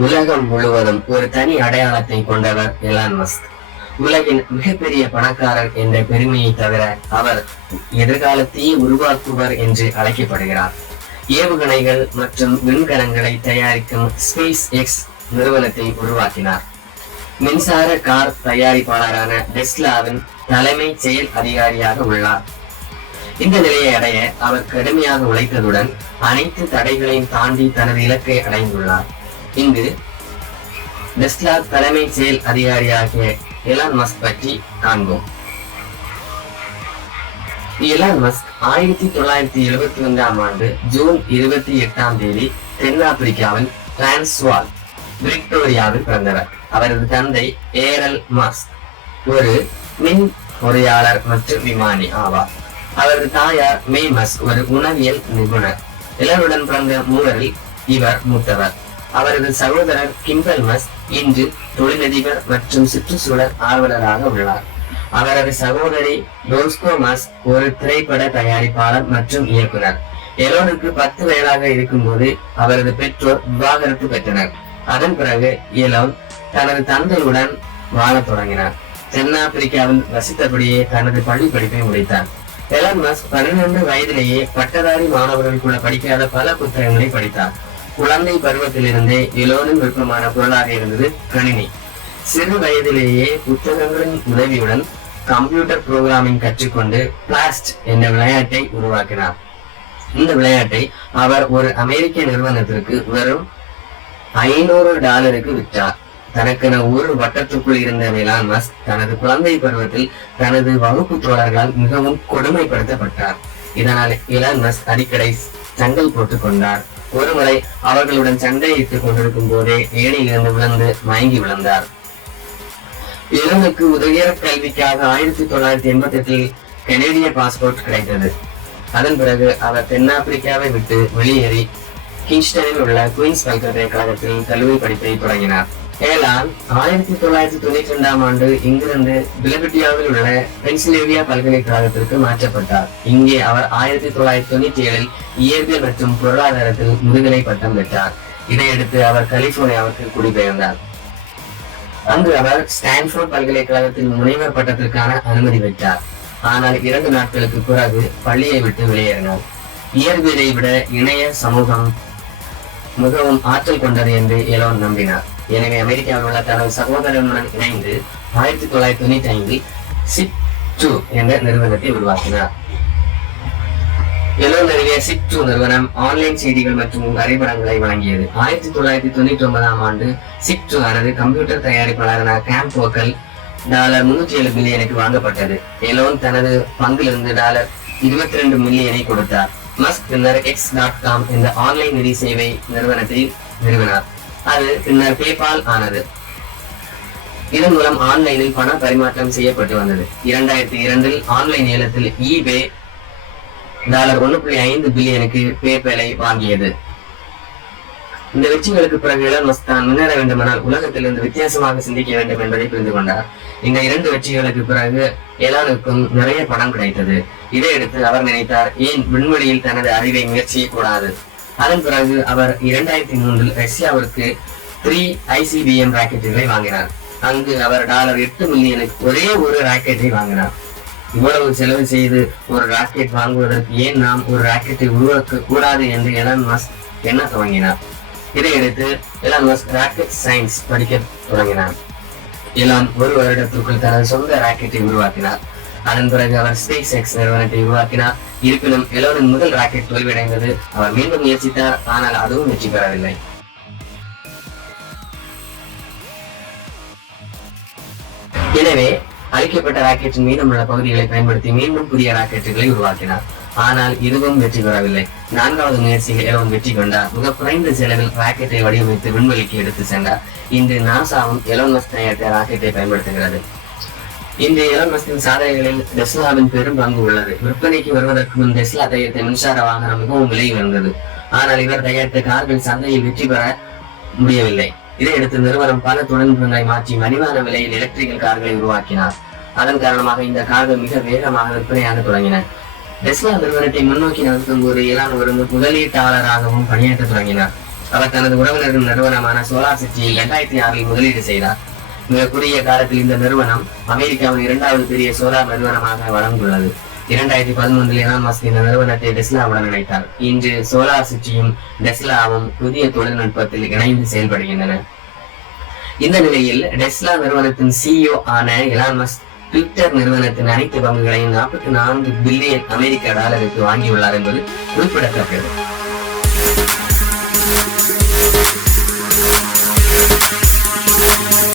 உலகம் முழுவதும் ஒரு தனி அடையாளத்தை கொண்டவர் எலான் மஸ்க். உலகின் மிகப்பெரிய பணக்காரர் என்ற பெருமையை தவிர அவர் எதிர்காலத்தையே உருவாக்குவர் என்று அழைக்கப்படுகிறார். ஏவுகணைகள் மற்றும் விண்கலங்களை தயாரிக்கும் ஸ்பேஸ் எக்ஸ் நிறுவனத்தை உருவாக்கினார். மின்சார கார் தயாரிப்பாளரான டெஸ்லாவின் தலைமை செயல் அதிகாரியாக உள்ளார். இந்த நிலையை அடைய அவர் கடுமையாக உழைத்ததுடன் அனைத்து தடைகளையும் தாண்டி தனது இலக்கை அடைந்துள்ளார். இங்கு டெஸ்லா தலைமை செயல் அதிகாரியாகிய எலான் மஸ்க் பற்றி காண்போம். எலான் மஸ்க் 1971ஆம் ஆண்டு ஜூன் 28 தென்னாப்பிரிக்காவில் டிரான்ஸ்வால் விக்டோரியாவில் பிறந்தவர். அவரது தந்தை ஏரல் மஸ்க் ஒரு மின் பொறியாளர் மற்றும் விமானி ஆவார். அவரது தாயார் மே மஸ்க் ஒரு உணவியல் நிபுணர். எலானுடன் பிறந்த மூவரில் இவர் மூத்தவர். அவரது சகோதரர் கிம்பல் மஸ்க் இன்று தொழிலதிபர் மற்றும் சுற்றுச்சூழல் ஆர்வலராக உள்ளார். அவரது சகோதரி ரோஸ்கோ மஸ்க் ஒரு திரைப்பட தயாரிப்பாளர் மற்றும் இயக்குனர். எலோனுக்கு 10 வயதாக இருக்கும் போது அவரது பெற்றோர் விவாகரத்து பெற்றனர். அதன் பிறகு எலோன் தனது தந்தையுடன் வாழத் தொடங்கினார். தென்னாப்பிரிக்காவில் வசித்தபடியே தனது பள்ளி படிப்பை முடித்தார். எலான் மஸ்க் 12 வயதிலேயே பட்டதாரி மாணவர்கள் கூட படிக்காத பல புத்தகங்களை படித்தார். குழந்தை பருவத்திலிருந்தே எலோனின் விருப்பமான பொருளாக இருந்தது கணினி. சிறு வயதிலேயே புத்தகங்களின் உதவியுடன் கம்ப்யூட்டர் புரோகிராமிங் கற்றுக்கொண்டு பிளாஸ்ட் என்ற விளையாட்டை உருவாக்கினார். இந்த விளையாட்டை அவர் ஒரு அமெரிக்க நிறுவனத்திற்கு வெறும் $500 விற்றார். தனக்கென ஒரு வட்டத்துக்குள் இருந்த எலான் மஸ்க் தனது குழந்தை பருவத்தில் தனது வகுப்பு தோழர்களால் மிகவும் கொடுமைப்படுத்தப்பட்டார். இதனால் எலான் மஸ்க் அடிக்கடி சண்டை போட்டுக் கொண்டார். ஒருமுறை அவர்களுடன் சண்டையிட்டுக் கொண்டிருக்கும் போதே ஏணியிலிருந்து விழுந்து மயங்கி விழுந்தார். எலோனுக்கு உயர கல்விக்காக 1988 கனேடிய பாஸ்போர்ட் கிடைத்தது. அதன் பிறகு அவர் தென்னாப்பிரிக்காவை விட்டு வெளியேறி கிங்ஸ்டனில் உள்ள குயின்ஸ் பல்கலைக்கழகத்தில் கல்லூரி படிப்பை தொடங்கினார். ஏலான் 1992ஆம் ஆண்டு இங்கிருந்து பிலபெட்டியாவில் உள்ள பென்சில்வேனியா பல்கலைக்கழகத்திற்கு மாற்றப்பட்டார். இங்கே அவர் 1997 இயற்பியல் மற்றும் பொருளாதாரத்தில் முதுகலை பட்டம் பெற்றார். இதையடுத்து அவர் கலிபோர்னியாவிற்கு குடிபெயர்ந்தார். அங்கு அவர் ஸ்டான்போர்ட் பல்கலைக்கழகத்தில் முனைவர் பட்டத்திற்கான அனுமதி பெற்றார். ஆனால் 2 நாட்களுக்கு பிறகு பள்ளியை விட்டு வெளியேறினார். இயற்பியலை விட இணைய சமூகம் மிகவும் ஆற்றல் கொண்டது என்று எலோன் நம்பினார். எனவே அமெரிக்காவில் உள்ள தனது சகோதரனுடன் இணைந்து 1995 SIP2 என்ற நிறுவனத்தை உருவாக்கினார். எலோன் நிறுவிய SIP2 நிறுவனம் ஆன்லைன் செய்திகள் மற்றும் வரைபடங்களை வழங்கியது. 1999ஆம் ஆண்டு SIP2 ஆனது கம்ப்யூட்டர் தயாரிப்பாளரான கேம்போக்கல் $307 மில்லியனுக்கு வாங்கப்பட்டது. எலோன் தனது பங்கிலிருந்து $22 மில்லியனை கொடுத்தார். மஸ்க் பின்னர் X.com என்ற ஆன்லைன் நிதி சேவை நிறுவனத்தை நிறுவினார். அது பின்னர் பேபால் ஆனது. இதன் மூலம் ஆன்லைனில் பண பரிமாற்றம் செய்யப்பட்டு வந்தது. 2002 ஆன்லைன் ஏலத்தில் eBay $1.5 பில்லியனுக்கு பேபாலை வாங்கியது. இந்த வெற்றிகளுக்கு பிறகு எலான் மஸ்க் தான் முன்னேற வேண்டுமானால் உலகத்திலிருந்து வித்தியாசமாக சிந்திக்க வேண்டும் என்பதை புரிந்து கொண்டார். இந்த 2 வெற்றிகளுக்கு பிறகு எலானுக்கும் நிறைய பணம் கிடைத்தது. இதையடுத்து அவர் நினைத்தார், ஏன் விண்வெளியில் தனது அறிவை முயற்சிய கூடாது. அதன் பிறகு அவர் 2003 ரஷ்யாவிற்கு 3 ICBM ராக்கெட்டுகளை வாங்கினார். அங்கு அவர் $8 மில்லியனுக்கு ஒரே ஒரு ராக்கெட்டை வாங்கினார். இவ்வளவு செலவு செய்து ஒரு ராக்கெட் வாங்குவதற்கு ஏன் நாம் ஒரு ராக்கெட்டை உருவாக்க கூடாது என்று எலான் மஸ்க் எண்ண துவங்கினார். இதையடுத்து எலான் மஸ்க் ராக்கெட் சயின்ஸ் படிக்க தொடங்கினார். எலான் 1 வருடத்திற்குள் தனது சொந்த ராக்கெட்டை உருவாக்கினார். அதன் பிறகு அவர் ஸ்பேஸ் எக்ஸ் நிறுவனத்தை உருவாக்கினார். இருப்பினும் எலோனின் முதல் ராக்கெட் தோல்வியடைந்தது. அவர் மீண்டும் முயற்சித்தார், ஆனால் அதுவும் வெற்றி பெறவில்லை. எனவே அழிக்கப்பட்ட ராக்கெட்டின் மீதமுள்ள பகுதிகளை பயன்படுத்தி மீண்டும் புதிய ராக்கெட்டுகளை உருவாக்கினார். ஆனால் இதுவும் வெற்றி பெறவில்லை. 4வது முயற்சியில் எலோன் வெற்றி கொண்டார். மிக குறைந்த செலவில் ராக்கெட்டை வடிவமைத்து விண்வெளிக்கு எடுத்து சென்றார். இன்று நாசாவும் எலோன் மஸ்க் தயாரித்த ராக்கெட்டை பயன்படுத்துகிறது. இன்று எலான் மஸ்கின் சாதனைகளில் டெஸ்லாவின் பெரும் பங்கு உள்ளது. விற்பனைக்கு வருவதற்கு முன் டெஸ்லா தயாரித்த மின்சார வாகனம் மிகவும் விலை உயர்ந்தது. ஆனால் இவர் தயாரித்த கார்கள் சந்தையில் வெற்றி பெற முடியவில்லை. இதையடுத்து நிறுவனம் பல தொழில்நுட்பங்களை மாற்றி மலிவான விலையில் எலக்ட்ரிக்கல் கார்களை உருவாக்கினார். அதன் காரணமாக இந்த கார்கள் மிக வேகமாக விற்பனையாக தொடங்கின. டெஸ்லா நிறுவனத்தை முன்னோக்கி நகர்த்தும் போது எலான் ஒரு முதலீட்டாளராகவும் பணியாற்ற தொடங்கினார். அவர் தனது உறவினர்கள் நிறுவனமான சோலார் சிட்டியில் 2006 முதலீடு செய்தார். மிக குறுகிய காலத்தில் இந்த நிறுவனம் அமெரிக்காவின் 2வது பெரிய சோலார் நிறுவனமாக வளர்ந்துள்ளது. 2011 எலான் மஸ்க் இந்த நிறுவனத்தை டெஸ்லாவுடன் இணைத்தார். இன்று சோலார் சிட்டியும் டெஸ்லாவும் புதிய தொழில்நுட்பத்தில் இணைந்து செயல்படுகின்றன. இந்த நிலையில் டெஸ்லா நிறுவனத்தின் CEO ஆன எலான் மஸ்க் ட்விட்டர் நிறுவனத்தின் அனைத்து பங்குகளையும் 44 பில்லியன் அமெரிக்க டாலருக்கு வாங்கியுள்ளார் என்பது குறிப்பிடத்தக்கது.